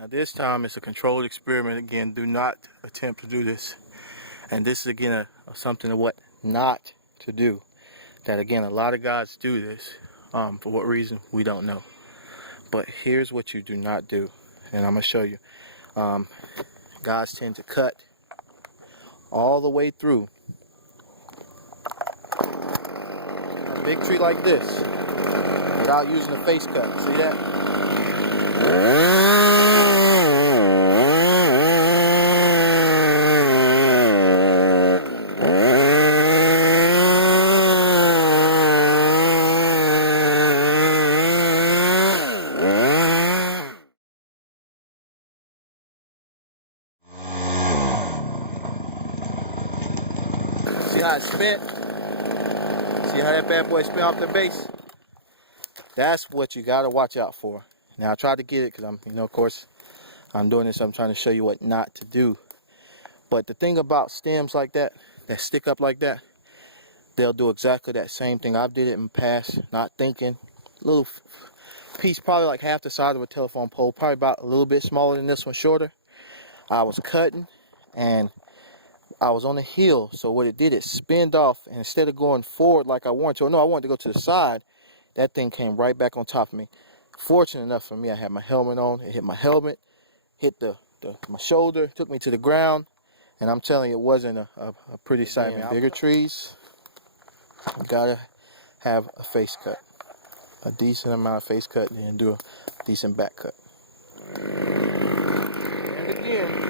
Now this time it's a controlled experiment. Again, do not attempt to do this. And this is again something of what not to do. That again, a lot of guys do this. For what reason, we don't know. But here's what you do not do. And I'm going to show you. Guys tend to cut all the way through a big tree like this without using a face cut. See that? See how it spent? See how that bad boy spent off the base? That's what you gotta watch out for. Now I tried to get it because of course, I'm doing this. I'm trying to show you what not to do. But the thing about stems like that stick up like that, they'll do exactly that same thing. I've did it in the past, not thinking. Little piece, probably like half the size of a telephone pole, probably about a little bit smaller than this one, shorter. I was cutting and I was on a hill, so what it did, it spinned off, and instead of going forward like I wanted to, no, I wanted to go to the side, that thing came right back on top of me. Fortunate enough for me, I had my helmet on. It hit my helmet, hit my shoulder, took me to the ground, and I'm telling you, it wasn't a pretty sight. Bigger trees, you gotta have a face cut, a decent amount of face cut, and do a decent back cut. And again,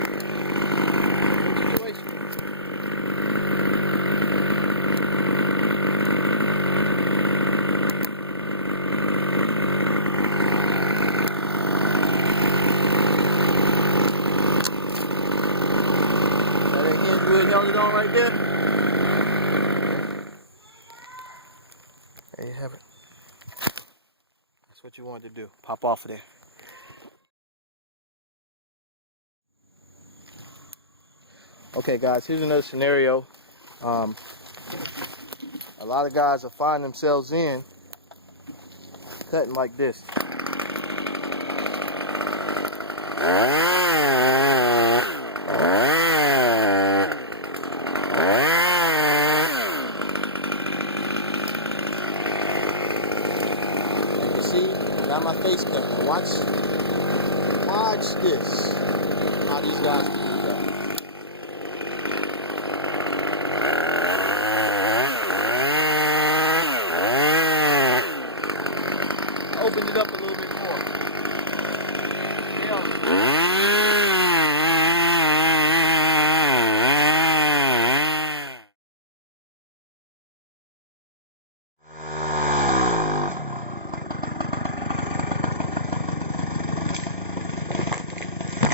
held it on right there. There you have it. That's what you wanted to do. Pop off of there. Okay guys, here's another scenario. A lot of guys will find themselves in cutting like this. Got my face cut. Now watch this. How these guys do that. Opened it up a little bit more.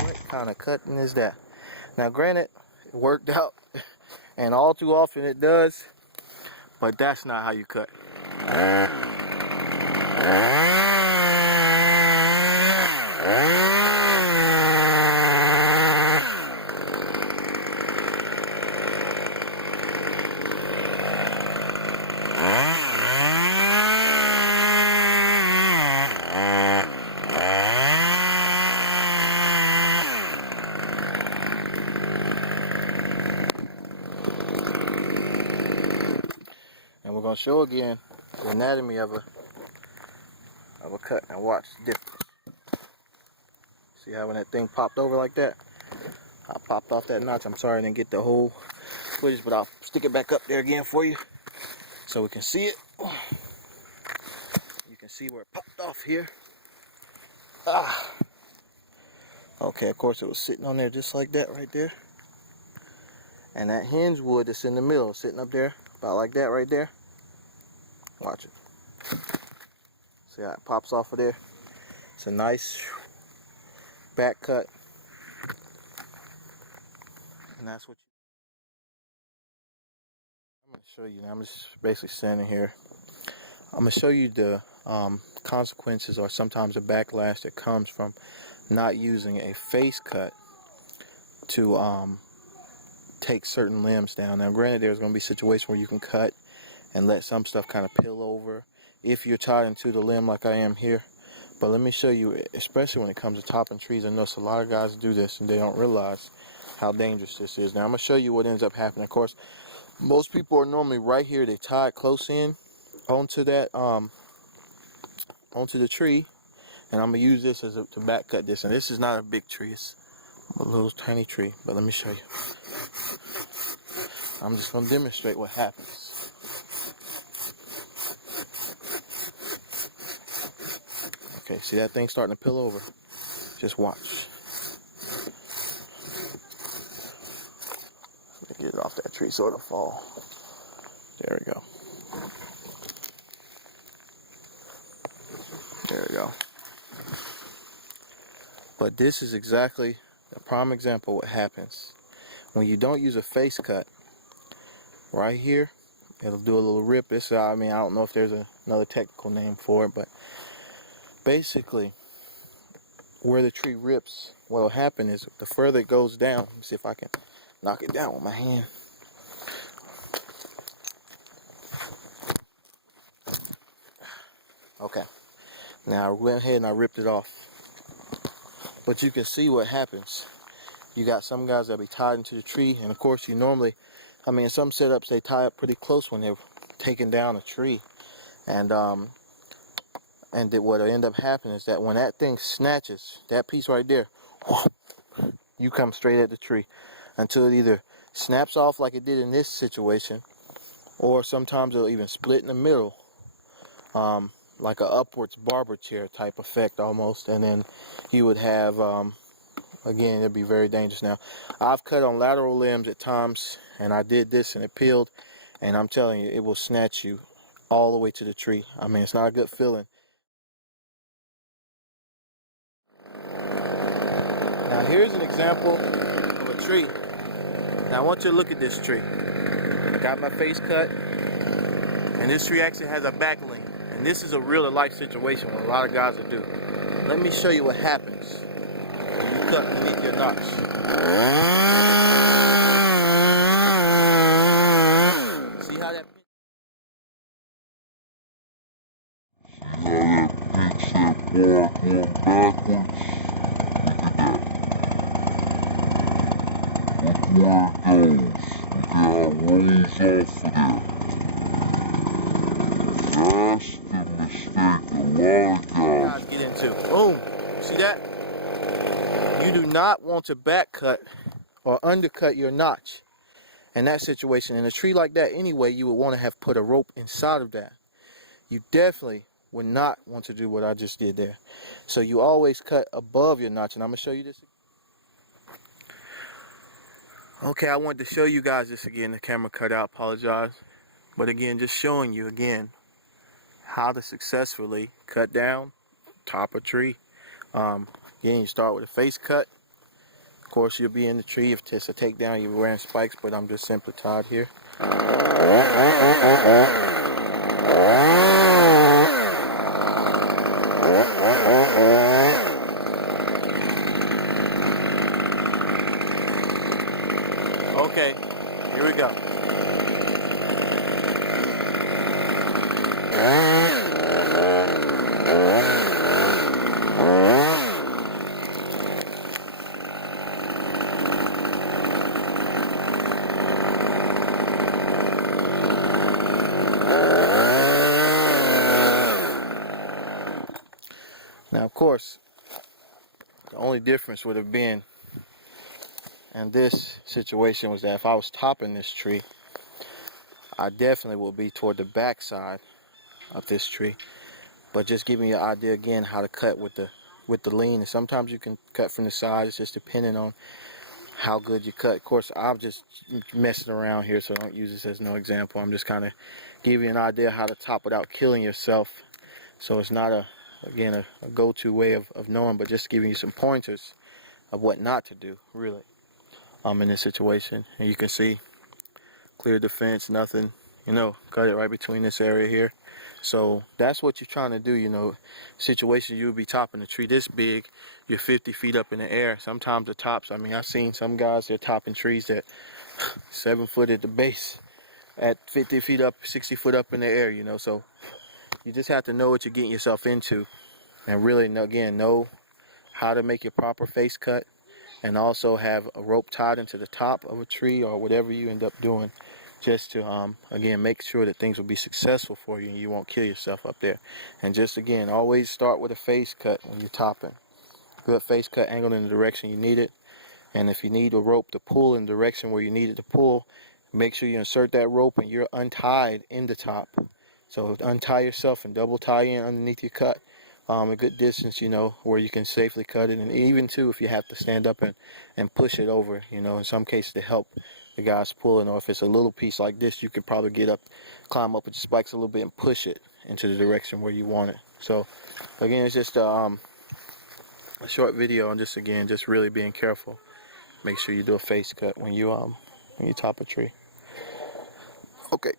What kind of cutting is that? Now granted, it worked out, and all too often it does, but that's not how you cut. And we're gonna show again the anatomy of a cut. Now watch the difference. See how when that thing popped over like that, I popped off that notch. I'm sorry I didn't get the whole footage, but I'll stick it back up there again for you so we can see it. You can see where it popped off here. Okay, of course it was sitting on there just like that right there. And that hinge wood that's in the middle, sitting up there, about like that right there. Watch it. See how it pops off of there? It's a nice back cut. And that's what I'm going to show you now. I'm just basically standing here. I'm going to show you the consequences or sometimes the backlash that comes from not using a face cut to take certain limbs down. Now granted, there's going to be situations where you can cut and let some stuff kind of peel over if you're tied into the limb like I am here, But let me show you, especially when it comes to topping trees. I know a lot of guys do this and they don't realize how dangerous this is. Now I'm going to show you what ends up happening. Of course, most people are normally right here. They tie it close in onto that, onto the tree. And I'm going to use this as to back cut this. And this is not a big tree. It's a little tiny tree. But let me show you. I'm just going to demonstrate what happens. Okay, see that thing starting to peel over? Just watch. Let me get it off that tree so it'll fall. There we go. There we go. But this is exactly a prime example of what happens when you don't use a face cut. Right here, it'll do a little rip. This, I mean, I don't know if there's another technical name for it, but basically, where the tree rips, what will happen is the further it goes down, let me see if I can knock it down with my hand. Okay, now I went ahead and I ripped it off. But you can see what happens. You got some guys that be tied into the tree, and of course you normally, I mean, in some setups they tie up pretty close when they're taking down a tree. And what will end up happening is that when that thing snatches, that piece right there, whoop, you come straight at the tree until it either snaps off like it did in this situation, or sometimes it'll even split in the middle, like a upwards barber chair type effect almost. And then you would have, again, it'd be very dangerous. Now, I've cut on lateral limbs at times, and I did this and it peeled, and I'm telling you, it will snatch you all the way to the tree. I mean, it's not a good feeling. Now here's an example of a tree. Now I want you to look at this tree. I got my face cut, and this tree actually has a back link. And this is a real life situation what a lot of guys will do. Let me show you what happens when you cut beneath your notch. See how that picks that bar going backwards? Look at that. Look where it goes. Look at how it rolls off of there. That's the mistake a lot of guys get into. Boom. See that? You do not want to back cut or undercut your notch in that situation. In a tree like that anyway, you would want to have put a rope inside of that. You definitely would not want to do what I just did there. So you always cut above your notch, and I'm going to show you this. Okay, I wanted to show you guys this again. The camera cut out, apologize. But again, just showing you again how to successfully cut down, top a tree. Again, you start with a face cut. Of course, you'll be in the tree. If it's a takedown, you're wearing spikes, but I'm just simply tied here. Okay, here we go. Now, of course, the only difference would have been in this situation was that if I was topping this tree, I definitely will be toward the back side of this tree. But just giving you an idea again how to cut with the lean. And sometimes you can cut from the side. It's just depending on how good you cut. Of course, I'm just messing around here, so don't use this as no example. I'm just kind of giving you an idea how to top without killing yourself. So it's not a go-to way of knowing, but just giving you some pointers of what not to do, really, in this situation. And you can see, clear defense, nothing, cut it right between this area here. So that's what you're trying to do, situation you'll be topping a tree this big, you're 50 feet up in the air. Sometimes the tops, I mean, I've seen some guys, they're topping trees that 7 foot at the base, at 50 feet up, 60 foot up in the air, so you just have to know what you're getting yourself into. and really know how to make your proper face cut, and also have a rope tied into the top of a tree or whatever you end up doing, just to again make sure that things will be successful for you and you won't kill yourself up there. And just again, always start with a face cut when you're topping. Good face cut angled in the direction you need it. And if you need a rope to pull in the direction where you need it to pull, make sure you insert that rope and you're untied in the top. So untie yourself and double tie in underneath your cut, a good distance, where you can safely cut it. And even too, if you have to stand up and push it over, in some cases to help the guys pulling, or if it's a little piece like this, you could probably climb up with your spikes a little bit and push it into the direction where you want it. So again, it's just a short video on just really being careful. Make sure you do a face cut when you top a tree. Okay.